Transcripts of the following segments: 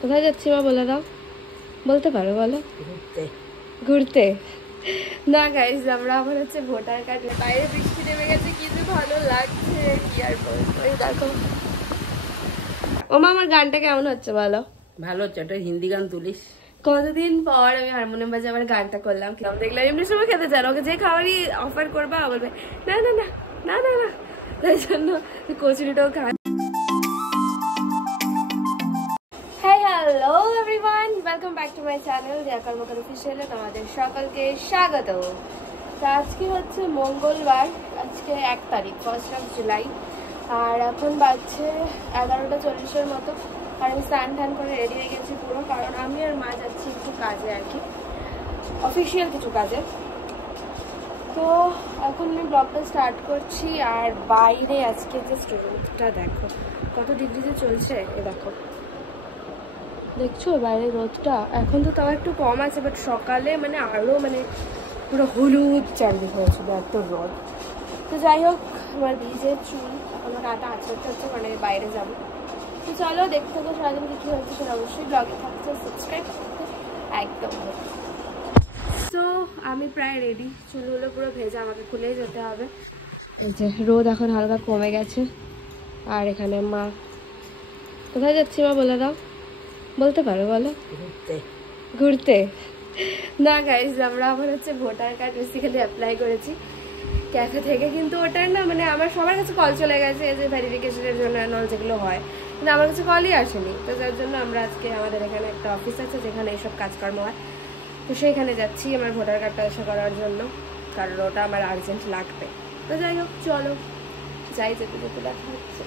কোথায় যাচ্ছি মা বলে দাও, বলতে পারো, বলো। ঘুরতে না গাইজ, আমরা এখন হচ্ছে ভোটার কার্ড। বাইরে বৃষ্টি নেমে গেছে, কি যে ভালো লাগছে কি আর বলবো। এই দেখো ওমা, আমার গানটা কেমন হচ্ছে বলো? ভালো হচ্ছে, একটা হিন্দি গান তুলিস। কতদিন পর আমি হারমোনিয়াম বাজে আবার গানটা করলাম। দেখলাম এমনি সময় খেতে চান, ওকে যে খাবারই অফার করবা বলবে না না না না না না, তাই জন্য কচুরিটাও খায়। Hello everyone, welcome back to my channel দিয়া কর্মকার অফিসিয়ালে তোমাদের সকলকে স্বাগত। তো আজকে হচ্ছে মঙ্গলবার, আজকে 1 তারিখ, 1 জুলাই, আর এখন বাজছে 11:40 মতো। আর আমি স্নান টান করে রেডি হয়ে গেছি পুরো, কারণ আমি আর মা যাচ্ছি একটু কাজে, আর কি অফিসিয়াল কিছু কাজে। তো এখন আমি ব্লগটা স্টার্ট করছি। আর বাইরে আজকে যে রোদটা দেখো কত ডিগ্রিতে চলছে, এ দেখো দেখছো বাইরে রোদটা। এখন তো তাও একটু কম আছে, বাট সকালে মানে আরও মানে পুরো হলুদ চারদিক হয়েছিল, এত রোদ। তো যাই হোক, আমার ভিজে চুল এখনো কাটা আছে হচ্ছে, মানে বাইরে যাবো। তো চলো দেখতে থাকো সারাদিন কী হচ্ছে সেটা অবশ্যই ব্লগে থাকছে, সাবস্ক্রাইব করতে একদম। তো আমি প্রায় রেডি, চুলগুলো পুরো ভেজা, আমাকে খুলেই যেতে হবে। এই যে রোদ এখন হালকা কমে গেছে। আর এখানে মা, কোথায় যাচ্ছি মা বলে দাও, বলতে পারো, বলো। ঘুরতে না গাইজ, আমরা এখন হচ্ছে ভোটার কার্ড বেসিক্যালি অ্যাপ্লাই করেছি ক্যাফে থেকে, কিন্তু ওটার না মানে আমার সবার কাছে কল চলে গেছে, যে ভেরিফিকেশনের জন্য নল যেগুলো হয়, কিন্তু আমার কাছে কলই আসেনি। তো যার জন্য আমরা আজকে আমাদের এখানে একটা অফিস আছে যেখানে এইসব কাজকর্ম হয়, তো সেইখানে যাচ্ছি আমার ভোটার কার্ডটা এসে করার জন্য, কারণ ওটা আমার আর্জেন্ট লাগবে। তো যাই হোক চলো যাই, যেতে যেতে দেখা হচ্ছে।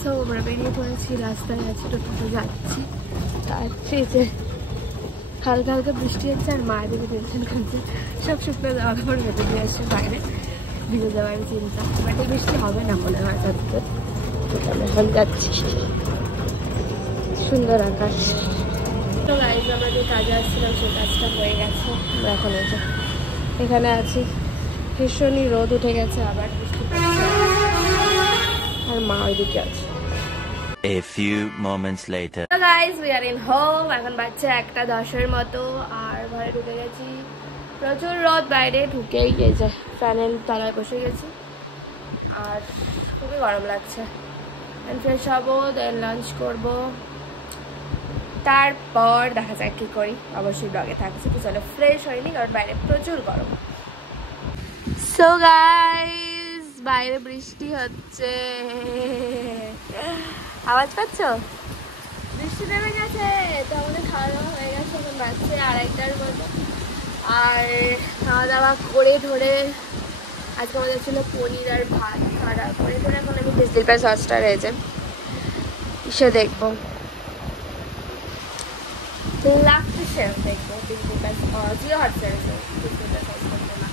সো আমরা বেরিয়ে পড়েছি, রাস্তায় আছি, টোটোতে যাচ্ছি। আর সেই যে হালকা হালকা বৃষ্টি হচ্ছে, আর মা দিকে টেনশন করছে সব শুকনো যাওয়া কাপড় বেঁধে দিয়ে আসছে বাইরে, ভিজে যাওয়ার চিন্তা। বাট এই বৃষ্টি হবে না মনে হয় যাচ্ছে। আমি এখন যাচ্ছি, সুন্দর আকাশ। তো গাইজ, আমরা যে কাজে আসছিলাম সেই কাজটা হয়ে গেছে। আমরা এখন এই যে এখানে আছি, ভীষণই রোদ উঠে গেছে, আবার বৃষ্টি পড়ছে, আর মা ওইদিকে আছে। A few moments later. So guys, we are in home. এখন বাজছে 1:10 মতো, আর ঘরে ঢুকে গেছি। প্রচুর রোদ বাইরে, ঢুকেই এই যে ফ্যানের তলায় বসে গেছি, আর খুবই গরম লাগছে। ফ্রেশ হবো, দেন লাঞ্চ করবো, তারপর দেখা যাক কি করি, অবশ্যই ব্লগে থাকছে। তো চলো, ফ্রেশ হয়নি কারণ বাইরে প্রচুর গরম। সো গাইস, বাইরে বৃষ্টি হচ্ছে, আওয়াজ পাচ্ছ? বৃষ্টি নেমে গেছে। তো আমাদের খাওয়া দাওয়া হয়ে গেছে, এখন বাজছে 2:30 মতো। আর খাওয়া দাওয়া করে ধরে আজকে আমাদের ছিল পনির আর ভাত। খাওয়া করে ধরে এখন আমি ডিজনি প্লাস হটস্টার হয়েছে ইসে দেখবো, লাস্ট শেয়ার দেখবো ডিজনি প্লাস, জিও হটস্টারে, ডিজনি প্লাস হটস্টারে না,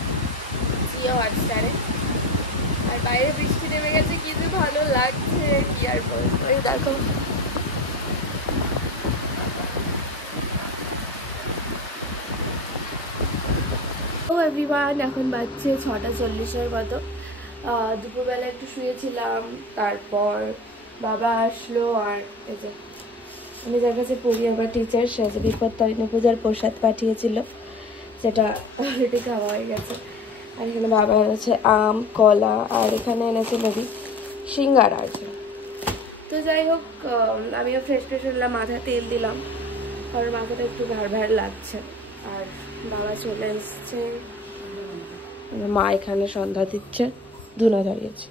জিও হটস্টারে। আর বাইরে বৃষ্টি নেমে গেছে, কি যে ভালো লাগছে কি আর বলবো। এই দেখো এভরিওয়ান, এখন বাজছে 6:40 মতো। দুপুরবেলা একটু শুয়েছিলাম, তারপর বাবা আসলো, আর এই যে আমি যার কাছে পড়ি আমার টিচার, সে যে বিপত্তারিণী পূজার প্রসাদ পাঠিয়েছিল, যেটা অলরেডি খাওয়া হয়ে গেছে। আর এখানে বাবা এনেছে আম, কলা, আর এখানে এনেছে মেবি সিঙ্গারা আছে। তো যাই হোক, আমিও ফ্রেশ হলাম, মাথায় তেল দিলাম, কারণ মাথাটা একটু ভার ভার লাগছে। আর বাবা চলে এসছে, মা এখানে সন্ধ্যা দিচ্ছে, ধুনা ধরিয়েছে,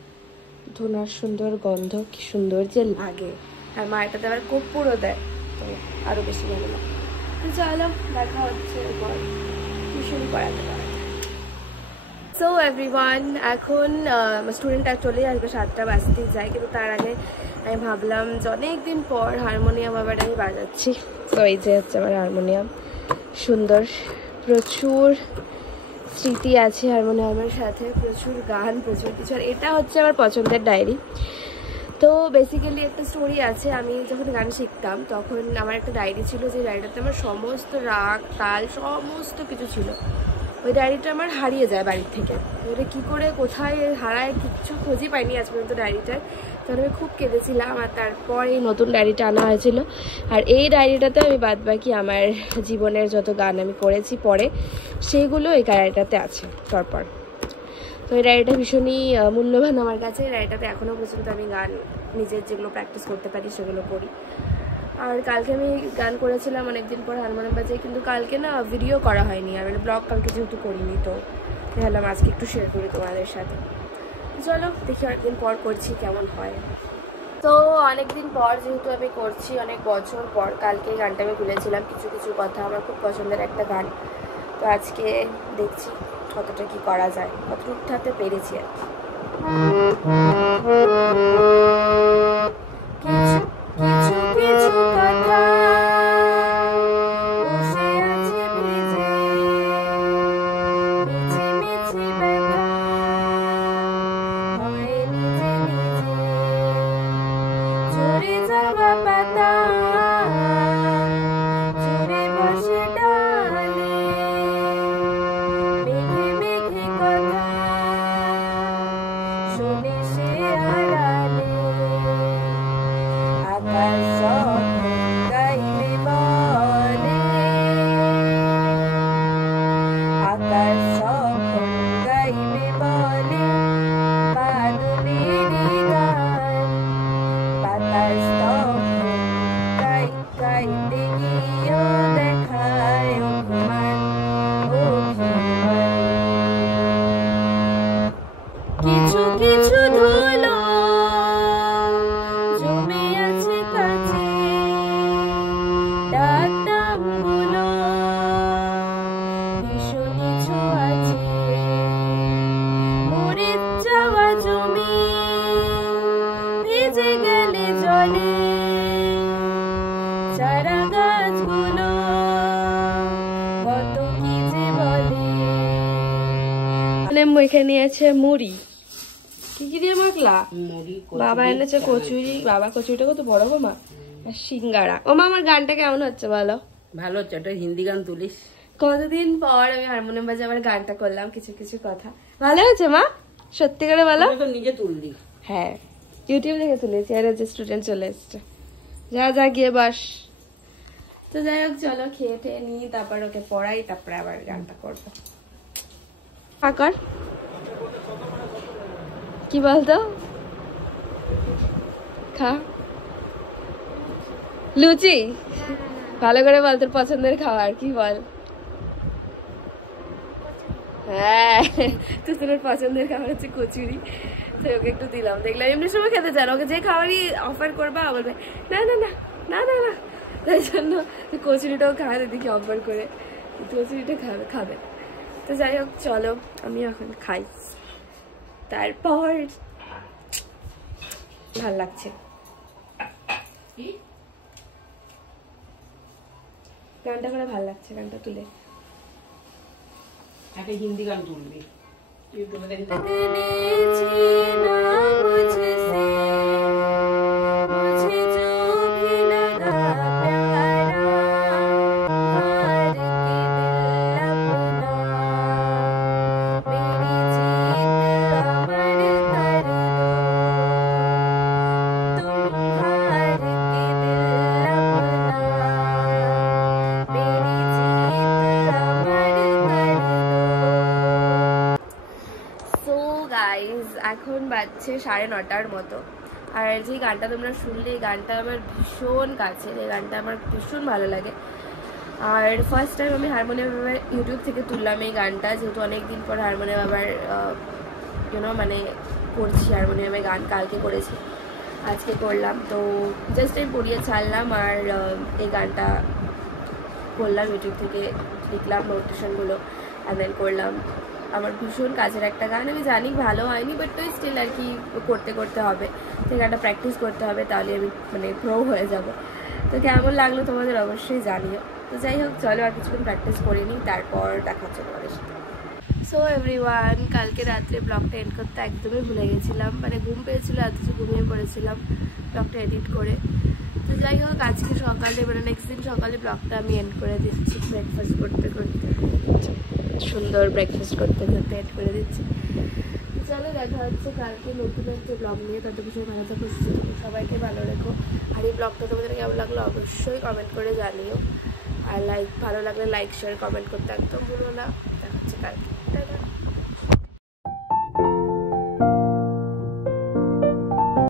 ধুনার সুন্দর গন্ধ, কি সুন্দর যে লাগে। আর মা এটাতে আবার কর্পূরও দেয়, তো আরও বেশি ভালো লাগে। তো চলো দেখা হচ্ছে এরপর টিউশন পড়াতে পারে। সো এভরিওয়ান, এখন স্টুডেন্ট চলে আসবে 7টা বাজতেই যায়, কিন্তু তার আগে আমি ভাবলাম যে অনেকদিন পর হারমোনিয়াম আবার আমি বাজাচ্ছি। তো এই যে হচ্ছে আমার হারমোনিয়াম, সুন্দর, প্রচুর স্মৃতি আছে হারমোনিয়ামের সাথে, প্রচুর গান, প্রচুর কিছু। আর এটা হচ্ছে আমার পছন্দের ডায়েরি। তো বেসিক্যালি একটা স্টোরি আছে, আমি যখন গান শিখতাম তখন আমার একটা ডায়েরি ছিল, যে ডায়েরিটাতে আমার সমস্ত রাগ তাল সমস্ত কিছু ছিল। ওই ডায়েরিটা আমার হারিয়ে যায় বাড়ির থেকে। ওটা কী করে কোথায় হারায় কিচ্ছু খোঁজই পাইনি আজ পর্যন্ত ডায়েরিটার। তখন আমি খুব কেঁদেছিলাম, আর তারপর এই নতুন ডায়েরিটা আনা হয়েছিল। আর এই ডায়েরিটাতে আমি বাদবাকি আমার জীবনের যত গান আমি করেছি পরে সেইগুলো এই ডায়েরিটাতে আছে তারপর। তো এই ডায়েরিটা ভীষণই মূল্যবান আমার কাছে। এই ডায়েরিটাতে এখনও পর্যন্ত আমি গান নিজের যেগুলো প্র্যাকটিস করতে পারি সেগুলো করি। আর কালকে আমি গান করেছিলাম অনেকদিন পর হারমোনিয়াম বাজাই, কিন্তু কালকে না ভিডিও করা হয়নি। আর মানে ব্লগ কালকে যেহেতু করিনি, তো ভাবলাম আজকে একটু শেয়ার করি তোমাদের সাথে। চলো দেখি অনেকদিন পর করছি কেমন হয়। তো অনেকদিন পর যেহেতু আমি করছি, অনেক বছর পর, কালকে এই গানটা আমি তুলেছিলাম কিছু কিছু কথা, আমার খুব পছন্দের একটা গান। তো আজকে দেখছি কতটা কি করা যায়, কতটা উঠাতে পেরেছি আর কি। কিছু কিছু কথা বসে আছে ভিজে, মিছি মিছি ব্যথা হয় নিজে নিজে, ঝরে যাওয়া পাতা ঝরে বসে ডালে, মেঘে মেঘে কথা শোনে সে আড়ালে, আকাশ গাইবে বলে, আকাশ গাইবে বলে বাদলেরই গান, বাতাস গাই গাইতে গিয়েও দেখায় অভিমান অভিমান। কিছু কিছু ধুলো জমে আছে কাছে, ডাক নামগুলো ভীষণই ছোঁয়াছে, মরে যাওয়া জমি ভিজে গেলে জলে, চারা গাছগুলো কত কি যে বলে। এখানে আছে মুড়ি, কি কি দিয়ে মাখলা? বাবা এনেছে কচুরি, বাবা কচুরিটা কত বড় গো মা, আর সিঙ্গারা। ও মা আমার গানটা কেমন হচ্ছে বলো? ভালো হচ্ছে, একটা হিন্দি গান তুলিস। কতদিন পর আমি হারমোনিয়াম বাজে আবার গানটা করলাম, কিছু কিছু কথা। ভালো হয়েছে মা? সত্যি করে বলো। তো নিজে তুললি? হ্যাঁ, ইউটিউব থেকে তুলেছি। আর যে স্টুডেন্ট চলে এসছে, যা যা গিয়ে বস। তো যাই হোক, চলো খেয়ে টেয়ে নিই, তারপর ওকে পড়াই, তারপরে আবার গানটা করবো। পাকর কি বলতো, খা লুচি, ভালো করে বল তোর পছন্দের খাবার কি বল। হ্যাঁ, তো তোর পছন্দের খাবার হচ্ছে কচুরি। তো ওকে একটু দিলাম, দেখলাম এমনি সময় খেতে চান, ওকে যে খাবারই অফার করবা বলবে না না না না না না, তাই জন্য কচুরিটাও খাওয়াতে দেখি অফার করে, কচুরিটা খাবে খাবে। তো যাই হোক চলো, আমি এখন খাই, তারপর ভাল লাগছে গানটা করে, ভাল লাগছে গানটা তুলে। একটা হিন্দি গান তুলবি ইউটিউবে দেখতে। এখন বাজছে 9:30 মতো। আর যে গানটা তোমরা শুনলে, এই গানটা আমার ভীষণ কাছের, এই গানটা আমার ভীষণ ভালো লাগে। আর ফার্স্ট টাইম আমি হারমোনিয়াম আবার ইউটিউব থেকে তুললাম এই গানটা, যেহেতু অনেকদিন পর হারমোনিয়াম আবার মানে করছি, হারমোনিয়ামে গান কালকে করেছি, আজকে করলাম। তো জাস্ট আমি পড়িয়ে ছাড়লাম, আর এই গানটা করলাম ইউটিউব থেকে, লিখলাম নোটেশনগুলো অ্যান্ড দেন করলাম। আমার ভীষণ কাছের একটা গান, আমি জানি ভালো হয়নি, বাট তো স্টিল আর কি করতে করতে হবে, তো গানটা প্র্যাকটিস করতে হবে, তাহলে আমি মানে প্রো হয়ে যাব। তো কেমন লাগলো তোমাদের অবশ্যই জানিও। তো যাই হোক চলো, আর কিছুক্ষণ প্র্যাকটিস করে নিই, তারপর দেখা হচ্ছে তোমাদের সাথে। সো এভরিওয়ান, কালকে রাত্রে ব্লগটা এন্ড করতে একদমই ভুলে গেছিলাম, মানে ঘুম পেয়েছিল, এত কিছু ঘুমিয়ে পড়েছিলাম ব্লগটা এডিট করে। তো যাই হোক, আজকে সকালে মানে নেক্সট দিন সকালে ব্লগটা আমি এন্ড করে দিচ্ছি ব্রেকফাস্ট করতে করতে। সুন্দর ব্রেকফাস্ট করতে করতে এড করে দিচ্ছি। চলো দেখা হচ্ছে কালকে নতুন একটা ব্লগ নিয়ে। তত কিছু ভালো থাকো, সুস্থ থাকো, সবাইকে ভালো রেখো। আর এই ব্লগটা তোমাদের কেমন লাগলো অবশ্যই কমেন্ট করে জানিও। আর ভালো লাগলে লাইক শেয়ার কমেন্ট করতে একদম ভুলো না। দেখা হচ্ছে কালকে। টাটা।